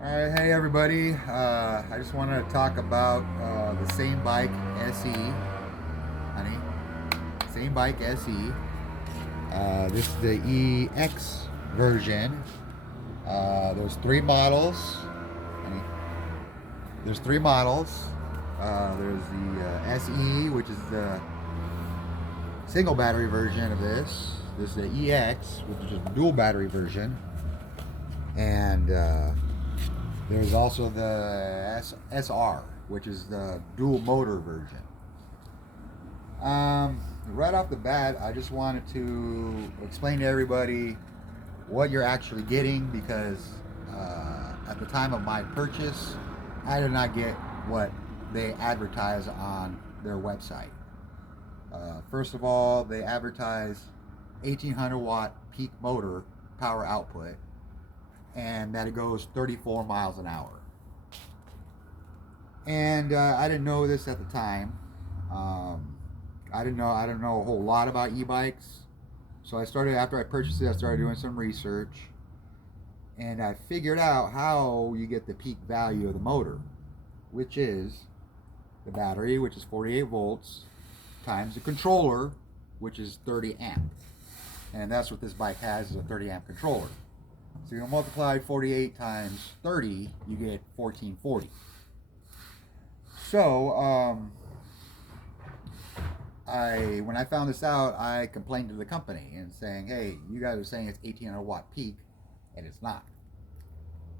Alright, hey everybody. I just wanted to talk about the same bike SE, honey. Same bike SE. This is the EX version. There's three models. Honey. There's three models. There's the SE, which is the single battery version of this. This is the EX, which is just the dual battery version. And there's also the SR, which is the dual motor version. Right off the bat, I just wanted to explain to everybody what you're actually getting because at the time of my purchase, I did not get what they advertise on their website. First of all, they advertise 1800 watt peak motor power output and that it goes 34 miles an hour. And I didn't know this at the time. I didn't know a whole lot about e-bikes. So I started, after I purchased it, I started doing some research. And I figured out how you get the peak value of the motor, which is the battery, which is 48 volts, times the controller, which is 30 amp. And that's what this bike has, is a 30 amp controller. So you multiply 48 times 30, you get 1440. So when I found this out, I complained to the company and saying, "Hey, you guys are saying it's 1800 watt peak, and it's not."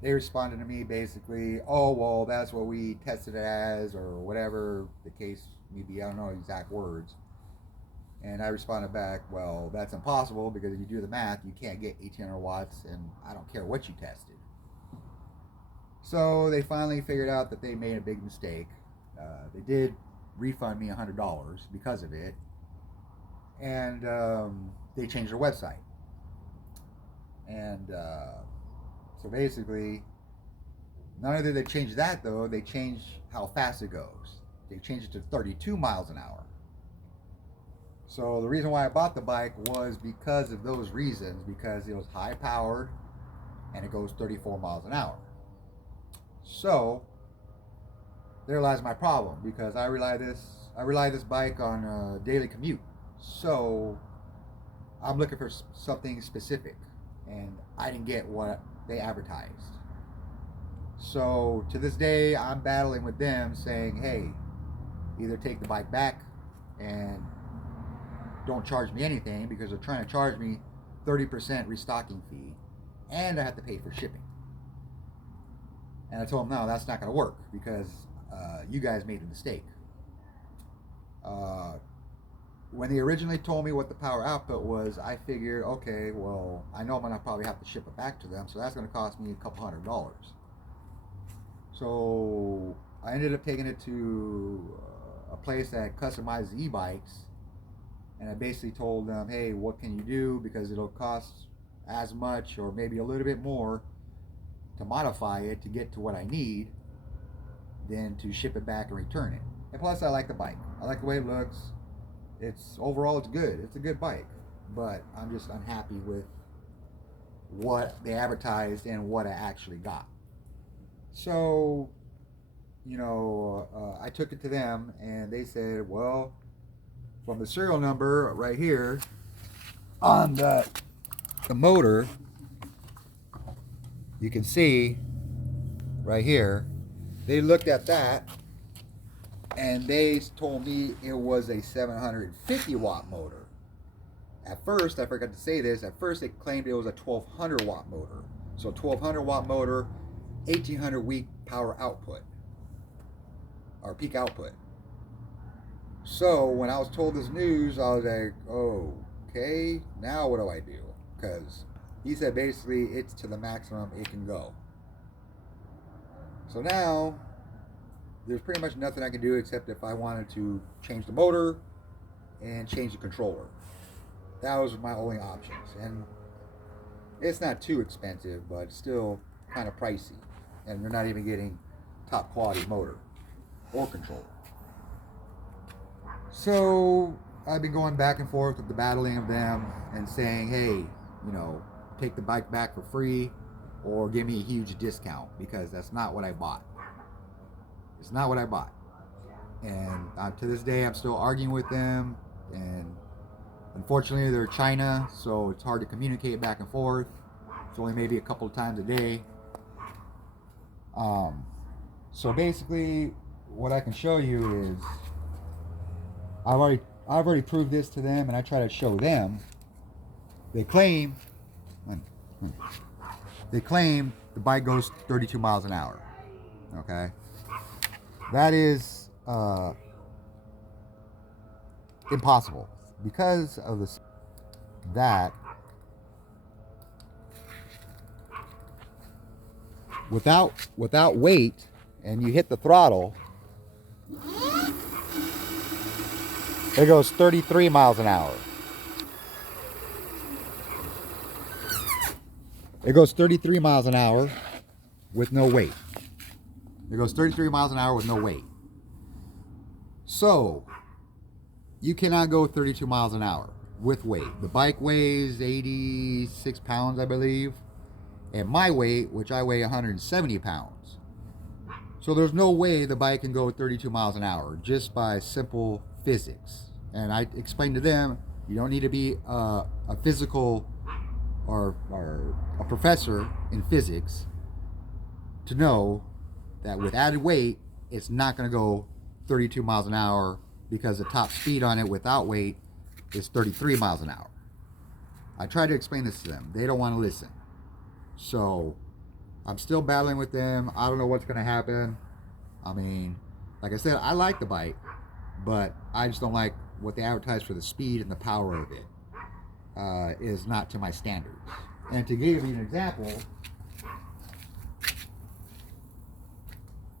They responded to me basically, "Oh, well, that's what we tested it as, or whatever the case may be." I don't know exact words. And I responded back, "Well, that's impossible because if you do the math, you can't get 1800 watts, and I don't care what you tested." So they finally figured out that they made a big mistake. They did refund me $100 because of it, and they changed their website. And so basically, not only did they change that, though, they changed how fast it goes. They changed it to 32 miles an hour. So the reason why I bought the bike was because of those reasons, because it was high powered and it goes 34 miles an hour. So there lies my problem, because I rely this bike on a daily commute. So I'm looking for something specific, and I didn't get what they advertised. So to this day, I'm battling with them, saying, "Hey, either take the bike back and don't charge me anything," because they're trying to charge me 30% restocking fee, and I have to pay for shipping. And I told them, no, that's not going to work because you guys made a mistake. Uh, when they originally told me what the power output was, I figured, okay, well, I know I'm going to probably have to ship it back to them, so that's going to cost me a couple $100s. So I ended up taking it to a place that customizes e-bikes, and I basically told them, "Hey, what can you do? Because it'll cost as much or maybe a little bit more to modify it to get to what I need than to ship it back and return it. And plus, I like the bike. I like the way it looks. Overall, it's good. It's a good bike, but I'm just unhappy with what they advertised and what I actually got." So, I took it to them, and they said, "Well, from the serial number right here on the motor, you can see right here, they looked at that and they told me it was a 750 watt motor. At first, I forgot to say this, at first they claimed it was a 1200 watt motor. So 1200 watt motor, 1800 week power output, or peak output. So when I was told this news, I was like, oh, okay, now what do I do? Because he said basically it's to the maximum it can go. So now there's pretty much nothing I can do except if I wanted to change the motor and change the controller. That was my only options. And it's not too expensive, but it's still kind of pricey. And you're not even getting top quality motor or controller. So I've been going back and forth with the battling of them and saying, "Hey, take the bike back for free, or give me a huge discount, because that's not what I bought. It's not what I bought. And to this day, I'm still arguing with them. And unfortunately, they're China, so it's hard to communicate back and forth. It's only maybe a couple of times a day. So basically, what I can show you is I've already proved this to them, and I try to show them. They claim the bike goes 32 miles an hour. Okay, that is impossible because of this. That without weight, and you hit the throttle, it goes 33 miles an hour. It goes 33 miles an hour with no weight. It goes 33 miles an hour with no weight. So, you cannot go 32 miles an hour with weight. The bike weighs 86 pounds, I believe. And my weight, which I weigh 170 pounds. So there's no way the bike can go 32 miles an hour just by simple physics. And I explained to them, you don't need to be a physical or a professor in physics to know that with added weight, it's not going to go 32 miles an hour, because the top speed on it without weight is 33 miles an hour. I tried to explain this to them. They don't want to listen. So I'm still battling with them. I don't know what's going to happen. I mean, like I said, I like the bike, but I just don't like what they advertise for the speed and the power of it. Is not to my standards. And to give you an example,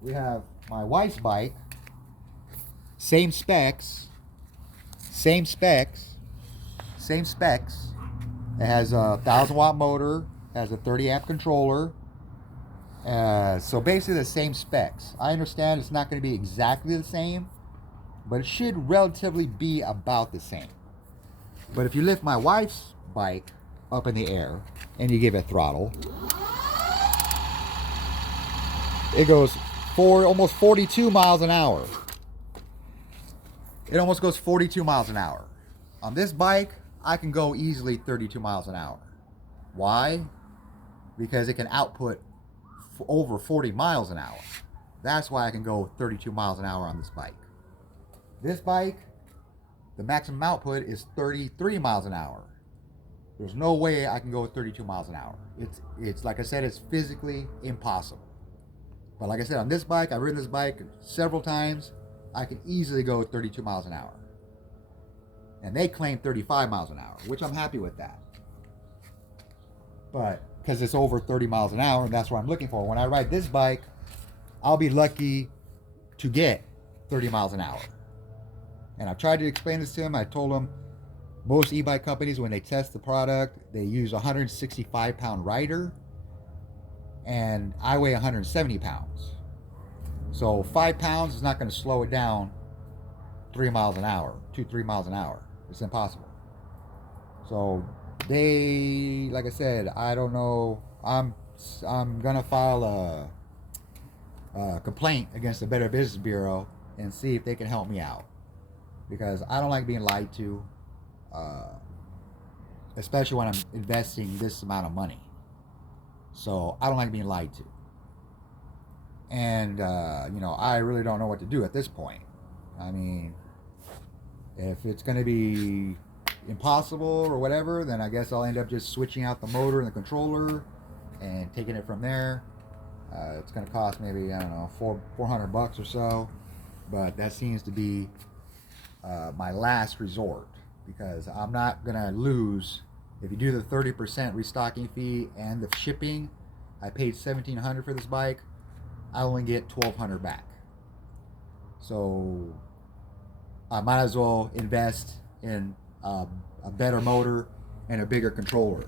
we have my wife's bike, same specs. It has a 1,000-watt motor, has a 30-amp controller. So basically the same specs. I understand it's not going to be exactly the same, but it should relatively be about the same. But if you lift my wife's bike up in the air and you give it throttle, it goes almost 42 miles an hour. It almost goes 42 miles an hour. On this bike, I can go easily 32 miles an hour. Why? Because it can output over 40 miles an hour. That's why I can go 32 miles an hour on this bike. This bike, the maximum output is 33 miles an hour. There's no way I can go 32 miles an hour. It's like I said, it's physically impossible. But like I said, on this bike, I've ridden this bike several times. I can easily go 32 miles an hour. And they claim 35 miles an hour, which I'm happy with that. But because it's over 30 miles an hour, and that's what I'm looking for. When I ride this bike, I'll be lucky to get 30 miles an hour. And I've tried to explain this to him. I told him most e-bike companies, when they test the product, they use a 165-pound rider, and I weigh 170 pounds. So 5 pounds is not going to slow it down 3 miles an hour, 3 miles an hour. It's impossible. So they, like I said, I don't know. I'm gonna file a complaint against the Better Business Bureau and see if they can help me out, because I don't like being lied to, especially when I'm investing this amount of money. So I don't like being lied to. And, I really don't know what to do at this point. I mean, if it's going to be impossible or whatever, then I guess I'll end up just switching out the motor and the controller and taking it from there. It's going to cost maybe, I don't know, $400 or so. But that seems to be my last resort, because I'm not going to lose. If you do the 30% restocking fee and the shipping, I paid $1,700 for this bike. I only get $1,200 back. So I might as well invest in a better motor and a bigger controller.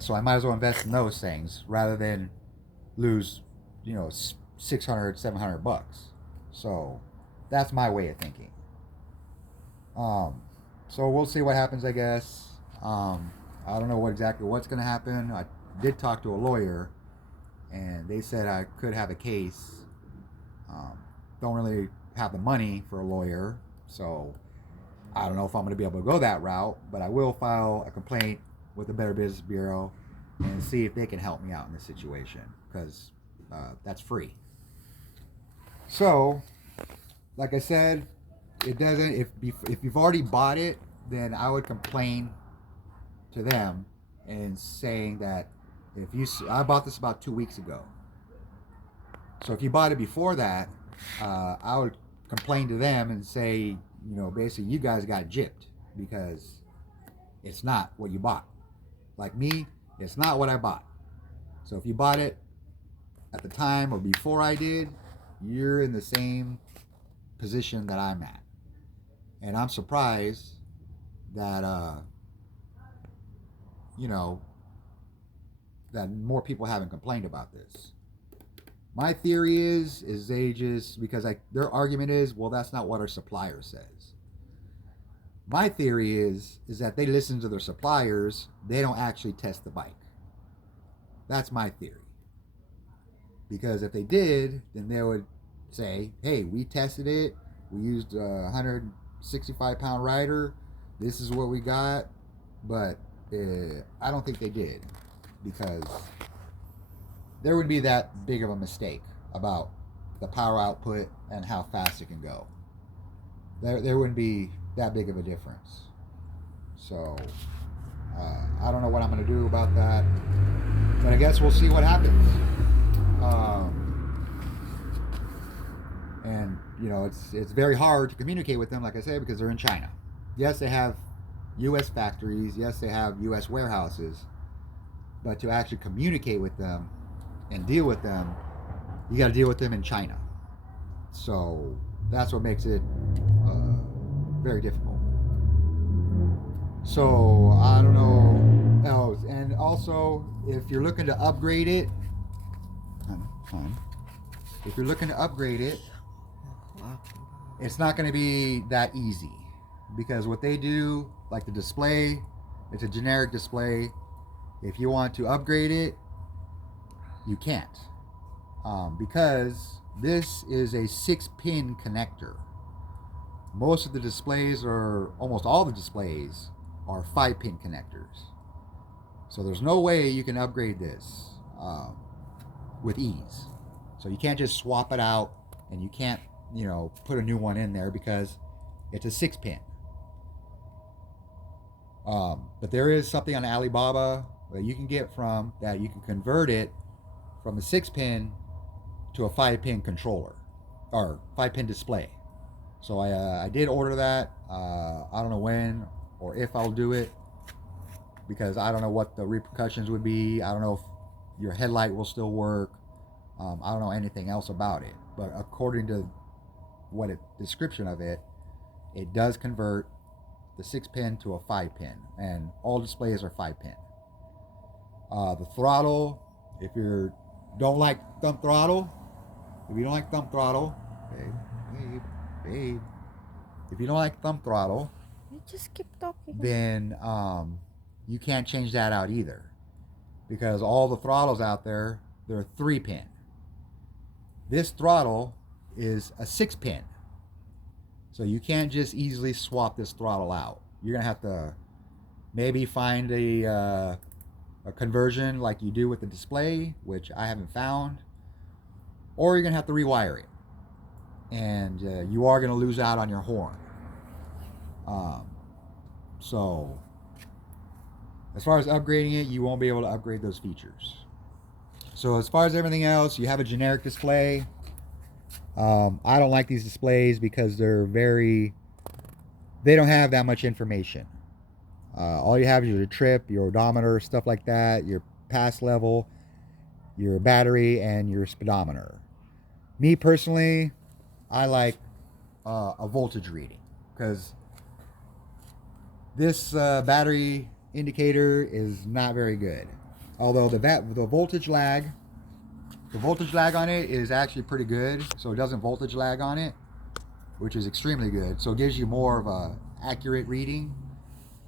So I might as well invest in those things rather than lose, $600, $700. So that's my way of thinking. So we'll see what happens, I guess. I don't know exactly what's going to happen. I did talk to a lawyer, and they said I could have a case. Don't really have the money for a lawyer, so I don't know if I'm going to be able to go that route, but I will file a complaint with the Better Business Bureau and see if they can help me out in this situation, because that's free. So, like I said, it doesn't. If you've already bought it, then I would complain to them and saying that I bought this about 2 weeks ago. So if you bought it before that, I would complain to them and say, basically you guys got gypped because it's not what you bought. Like me, it's not what I bought. So if you bought it at the time or before I did, you're in the same position that I'm at. And I'm surprised that, that more people haven't complained about this. My theory is they just, because their argument is, well, that's not what our supplier says. My theory is that they listen to their suppliers. They don't actually test the bike. That's my theory. Because if they did, then they would say, hey, we tested it. We used a 165-pound rider. This is what we got. But I don't think they did, because there would be that big of a mistake about the power output and how fast it can go. There wouldn't be that big of a difference. So I don't know what I'm going to do about that, but I guess we'll see what happens. And it's very hard to communicate with them, like I said, because they're in China. Yes, they have U.S. factories. Yes, they have U.S. warehouses. But to actually communicate with them and deal with them, you got to deal with them in China. So that's what makes it very difficult. So I don't know else. And also, if you're looking to upgrade it, if you're looking to upgrade it, it's not going to be that easy, because what they do, like the display, it's a generic display. If you want to upgrade it, you can't, because this is a 6-pin connector. Most of the displays, or almost all the displays, are 5-pin connectors. So there's no way you can upgrade this with ease. So you can't just swap it out, and you can't, put a new one in there because it's a 6-pin. But there is something on Alibaba that you can get from that you can convert it from a 6-pin to a 5-pin controller or 5-pin display. So I did order that. I don't know when or if I'll do it, because I don't know what the repercussions would be. I don't know if your headlight will still work. I don't know anything else about it. But according to description of it, it does convert the 6-pin to a 5-pin, and all displays are 5-pin. The throttle, if you don't like thumb throttle, babe, if you don't like thumb throttle, You just keep talking. then you can't change that out either, because all the throttles out there, they're 3-pin. This throttle is a 6-pin. So you can't just easily swap this throttle out. You're going to have to maybe find a conversion like you do with the display, which I haven't found, or you're going to have to rewire it. And you are going to lose out on your horn. So as far as upgrading it, you won't be able to upgrade those features. So as far as everything else, you have a generic display. I don't like these displays because they don't have that much information. All you have is your trip, your odometer, stuff like that, your pass level, your battery, and your speedometer. Me personally, I like a voltage reading, because this battery indicator is not very good. Although the voltage lag on it is actually pretty good, so it doesn't voltage lag on it, which is extremely good. So it gives you more of a accurate reading,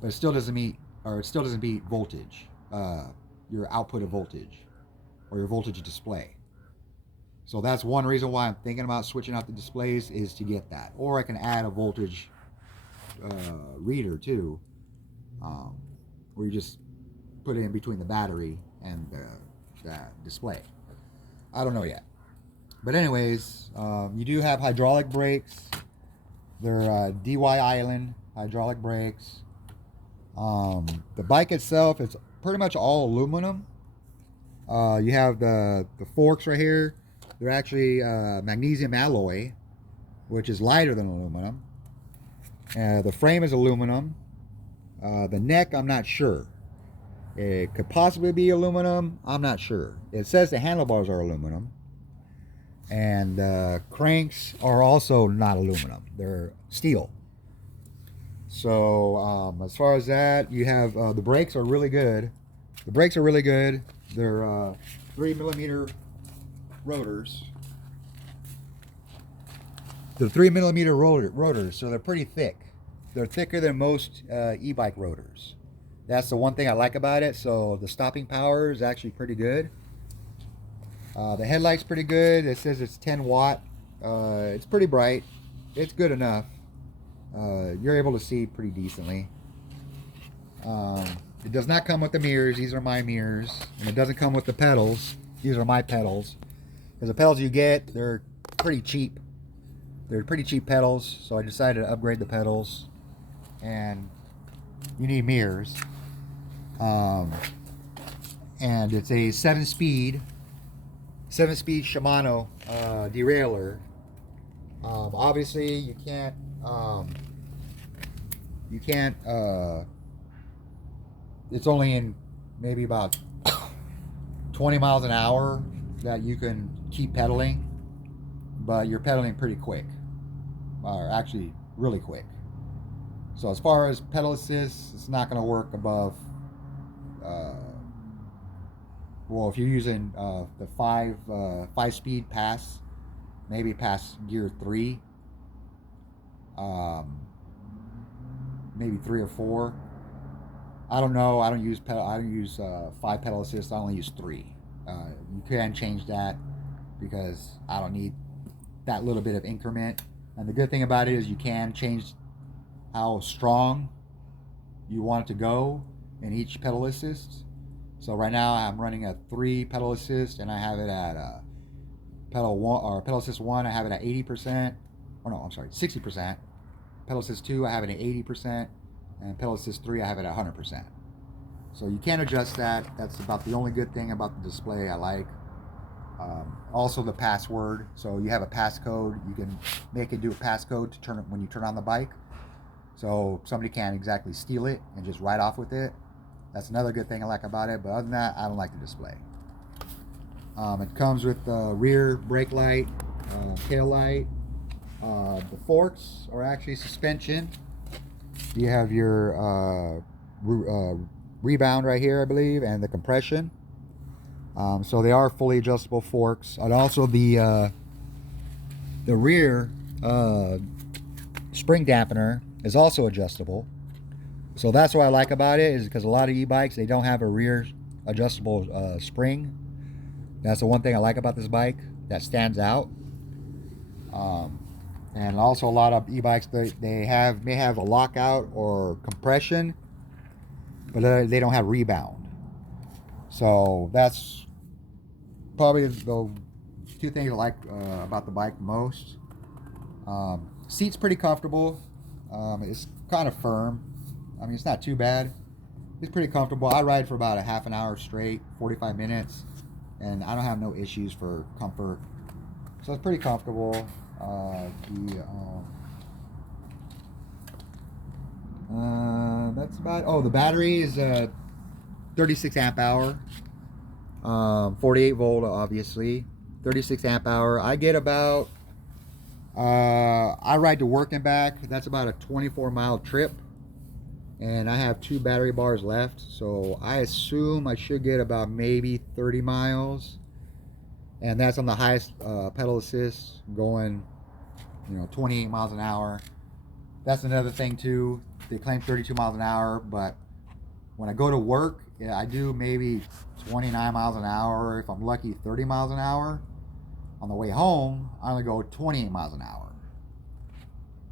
but it still doesn't meet or it still doesn't beat voltage, your output of voltage, or your voltage display. So that's one reason why I'm thinking about switching out the displays, is to get that. Or I can add a voltage reader too, where you just put it in between the battery and the display. I don't know yet. But anyways, you do have hydraulic brakes. They're DY Island hydraulic brakes. The bike itself, it's pretty much all aluminum. You have the forks right here. They're actually magnesium alloy, which is lighter than aluminum. The frame is aluminum. The neck, I'm not sure. It could possibly be aluminum. I'm not sure. It says the handlebars are aluminum. And cranks are also not aluminum. They're steel. So as far as that, you have the brakes are really good. The brakes are really good. They're 3mm rotors. They're 3mm rotors, so they're pretty thick. They're thicker than most e-bike rotors. That's the one thing I like about it. So the stopping power is actually pretty good. The headlight's pretty good. It says it's 10 watt. It's pretty bright. It's good enough. You're able to see pretty decently. It does not come with the mirrors. These are my mirrors. And it doesn't come with the pedals. These are my pedals. Because the pedals you get, they're pretty cheap. They're pretty cheap pedals. So I decided to upgrade the pedals. And you need mirrors. And it's a 7-speed Shimano derailleur. Obviously you can't it's only in maybe about 20 miles an hour that you can keep pedaling, but you're pedaling pretty quick, or actually really quick. So as far as pedal assist, it's not going to work above well, if you're using the 5-speed pass, maybe past gear 3, maybe 3 or 4. I don't know. I don't use 5 pedal assist. I only use 3. You can change that because I don't need that little bit of increment. And the good thing about it is you can change how strong you want it to go in each pedal assist. So right now I'm running a 3 pedal assist, and I have it at pedal assist 1. I have it at 80%. Oh no, I'm sorry, 60%. Pedal assist 2, I have it at 80%, and pedal assist 3, I have it at 100%. So you can adjust that. That's about the only good thing about the display I like. Also the password. So you have a passcode. You can make it do a passcode to turn it when you turn on the bike. So somebody can't exactly steal it and just ride off with it. That's another good thing I like about it. But other than that, I don't like the display. It comes with the rear brake light, tail light. The forks are actually suspension. You have your rebound right here, I believe, and the compression. So they are fully adjustable forks. And also the rear spring dampener is also adjustable. So that's what I like about it, is because a lot of e-bikes, they don't have a rear adjustable spring. That's the one thing I like about this bike that stands out. And also a lot of e-bikes, they may have a lockout or compression, but they don't have rebound. So that's probably the 2 things I like about the bike most. Seat's pretty comfortable. It's kind of firm. I mean, it's not too bad. It's pretty comfortable. I ride for about a half an hour straight, 45 minutes, and I don't have no issues for comfort. So it's pretty comfortable. That's about. Oh, the battery is 36 amp hour, 48 volt, obviously, 36 amp hour. I get about. I ride to work and back. That's about a 24-mile trip. And I have 2 battery bars left, so I assume I should get about maybe 30 miles. And that's on the highest pedal assist, going 28 miles an hour. That's another thing too. They claim 32 miles an hour, but when I go to work, yeah, I do maybe 29 miles an hour. If I'm lucky, 30 miles an hour. On the way home, I only go 28 miles an hour.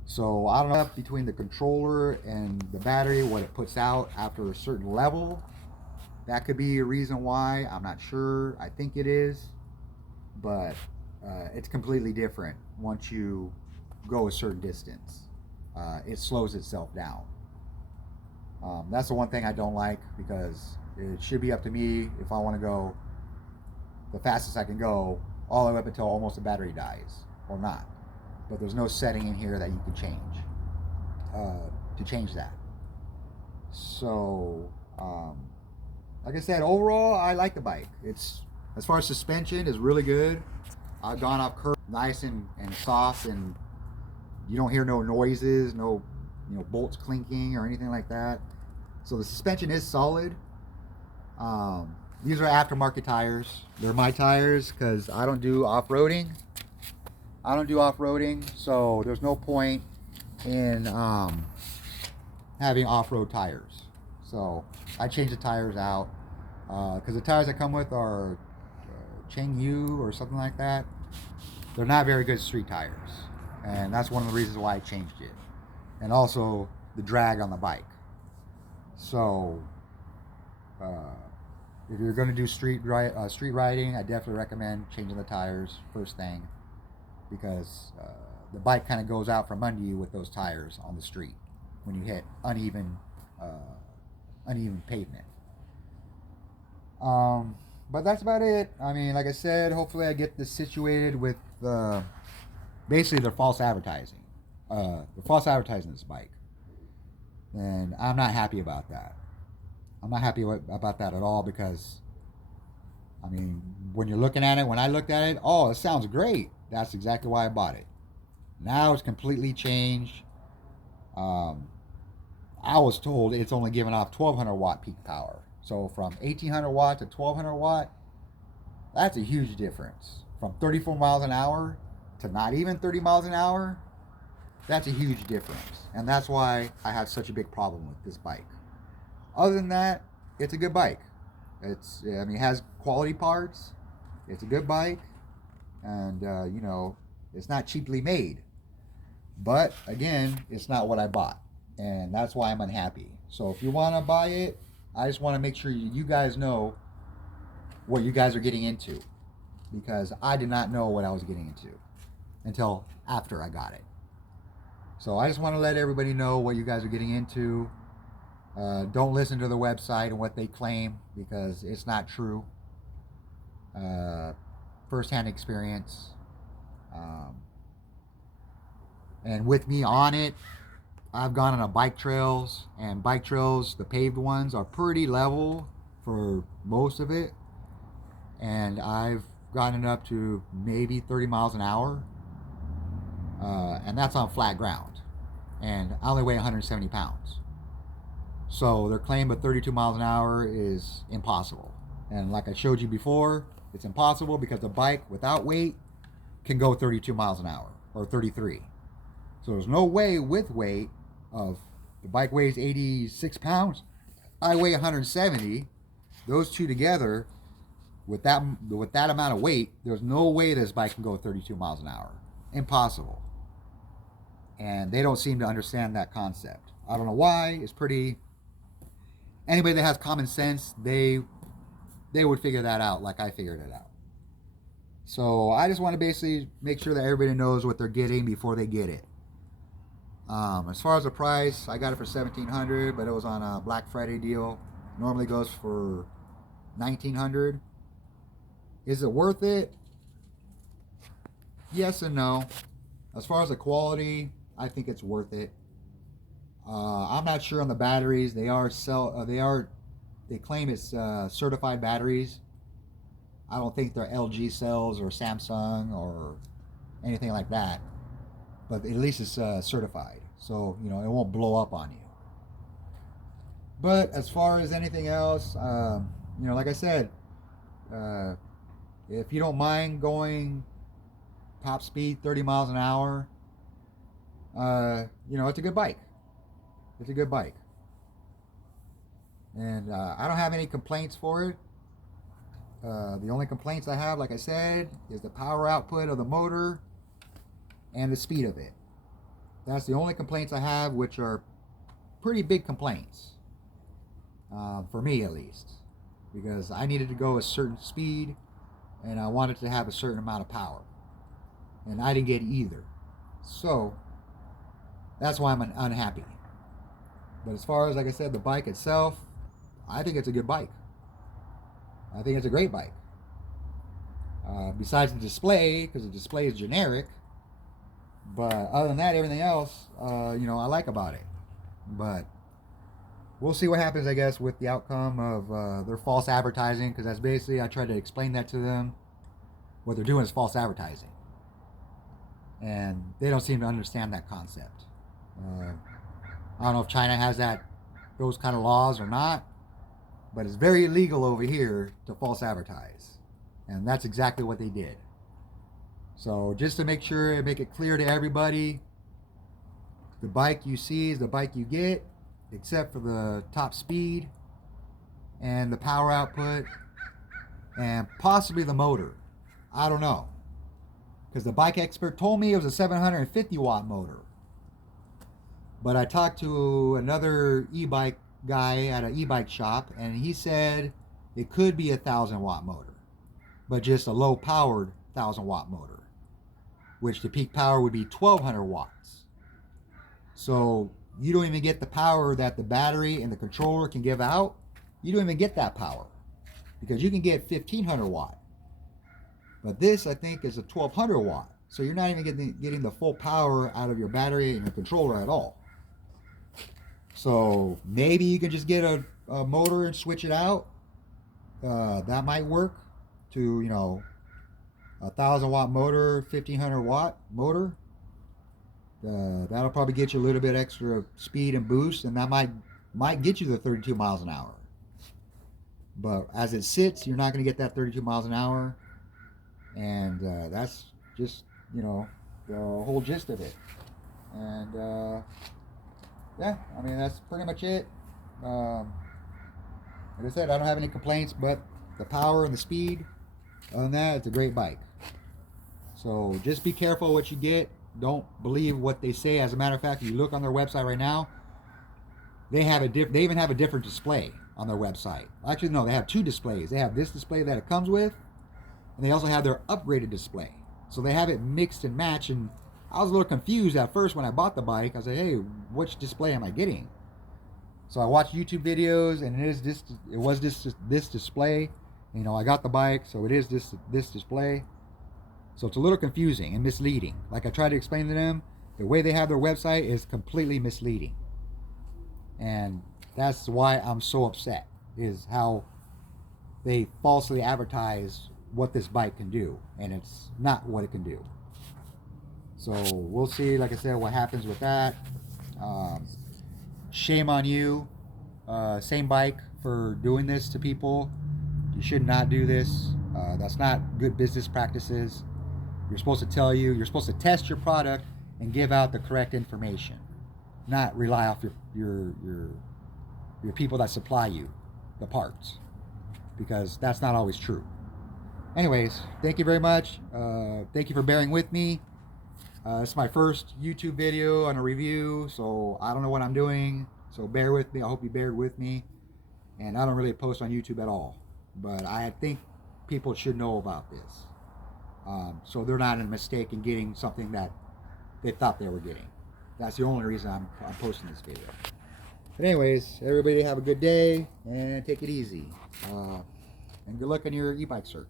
So I don't know between the controller and the battery what it puts out after a certain level. That could be a reason why. I'm not sure. I think it is, but it's completely different once you go a certain distance. It slows itself down. That's the one thing I don't like, because it should be up to me if I want to go the fastest I can go all the way up until almost the battery dies or not. But there's no setting in here that you can change to change that. So, like I said, overall, I like the bike. It's, as far as suspension, is really good. I've gone off curb nice and soft, and you don't hear no noises, no bolts clinking or anything like that. So the suspension is solid. These are aftermarket tires. They're my tires because I don't do off-roading. So there's no point in having off-road tires. So I change the tires out because the tires I come with are Chengyu or something like that. They're not very good street tires, and that's one of the reasons why I changed it. And also the drag on the bike. So if you're going to do street riding, I definitely recommend changing the tires first thing, because the bike kind of goes out from under you with those tires on the street when you hit uneven pavement. But that's about it. I mean, like I said, hopefully I get this situated with basically their false advertising. They're false advertising this bike, and I'm not happy about that. I'm not happy about that at all, because I mean, when you're looking at it, when I looked at it, oh, it sounds great. That's exactly why I bought it. Now it's completely changed. I was told it's only giving off 1200 watt peak power. So from 1800 watt to 1200 watt, that's a huge difference. From 34 miles an hour to not even 30 miles an hour, that's a huge difference. And that's why I have such a big problem with this bike. Other than that, it's a good bike. It has quality parts. It's a good bike. And, it's not cheaply made. But, again, it's not what I bought. And that's why I'm unhappy. So if you want to buy it, I just want to make sure you guys know what you guys are getting into. Because I did not know what I was getting into until after I got it. So I just want to let everybody know what you guys are getting into. Don't listen to the website and what they claim, because it's not true. First-hand experience. And with me on it, I've gone on a bike trails, and bike trails, the paved ones, are pretty level for most of it. And I've gotten it up to maybe 30 miles an hour. And that's on flat ground. And I only weigh 170 pounds. So their claim of 32 miles an hour is impossible. And like I showed you before, it's impossible because the bike without weight can go 32 miles an hour or 33. So there's no way with weight of, the bike weighs 86 pounds, I weigh 170. Those two together, with that amount of weight, there's no way this bike can go 32 miles an hour. Impossible. And they don't seem to understand that concept. I don't know why. It's pretty... Anybody that has common sense, they would figure that out like I figured it out. So I just want to basically make sure that everybody knows what they're getting before they get it. As far as the price, I got it for $1,700, but it was on a Black Friday deal. Normally goes for $1,900. Is it worth it? Yes and no. As far as the quality, I think it's worth it. I'm not sure on the batteries. They claim it's certified batteries. I don't think they're LG cells or Samsung or anything like that. But at least it's certified, so it won't blow up on you. But as far as anything else, like I said, if you don't mind going top speed 30 miles an hour, it's a good bike. It's a good bike. And I don't have any complaints for it. The only complaints I have, like I said, is the power output of the motor and the speed of it. That's the only complaints I have, which are pretty big complaints, for me at least, because I needed to go a certain speed and I wanted to have a certain amount of power, and I didn't get either. So that's why I'm unhappy. But as far as, like I said, the bike itself, I think it's a good bike. I think it's a great bike. Besides the display, because the display is generic. But other than that, everything else, I like about it. But we'll see what happens, I guess, with the outcome of their false advertising, because that's basically, I tried to explain that to them. What they're doing is false advertising. And they don't seem to understand that concept. I don't know if China has those kind of laws or not, but it's very illegal over here to false advertise. And that's exactly what they did. So just to make sure and make it clear to everybody, the bike you see is the bike you get, except for the top speed and the power output and possibly the motor. I don't know, because the bike expert told me it was a 750 watt motor. But I talked to another e-bike guy at an e-bike shop, and he said it could be a 1,000 watt motor, but just a low powered 1,000 watt motor, which the peak power would be 1,200 watts. So you don't even get the power that the battery and the controller can give out. You don't even get that power, because you can get 1,500 watt. But this, I think, is a 1,200 watt. So you're not even getting the full power out of your battery and your controller at all. So maybe you can just get a motor and switch it out. That might work to, a 1,000 watt motor, 1,500 watt motor. That'll probably get you a little bit extra speed and boost, and that might get you the 32 miles an hour. But as it sits, you're not going to get that 32 miles an hour. And that's just, the whole gist of it. And yeah, I mean, that's pretty much it. Like I said, I don't have any complaints, but the power and the speed, other than that, it's a great bike. So just be careful what you get. Don't believe what they say. As a matter of fact, if you look on their website right now, they even have a different display on their website. Actually, no, they have two displays. They have this display that it comes with, and they also have their upgraded display. So they have it mixed and matched, and I was a little confused at first when I bought the bike. I said, hey, which display am I getting? So I watched YouTube videos, and it was this display. I got the bike, so it is this display. So it's a little confusing and misleading. Like I tried to explain to them, the way they have their website is completely misleading. And that's why I'm so upset, is how they falsely advertise what this bike can do, and it's not what it can do. So we'll see, like I said, what happens with that. Shame on you, Samebike, for doing this to people. You should not do this. That's not good business practices. You're supposed to test your product and give out the correct information, not rely off your people that supply you the parts, because that's not always true. Anyways, thank you very much. Thank you for bearing with me. It's my first YouTube video on a review, so I don't know what I'm doing. So bear with me. I hope you bear with me. And I don't really post on YouTube at all, but I think people should know about this, so they're not in a mistake in getting something that they thought they were getting. That's the only reason I'm posting this video. But anyways, everybody have a good day and take it easy. And good luck on your e-bike search.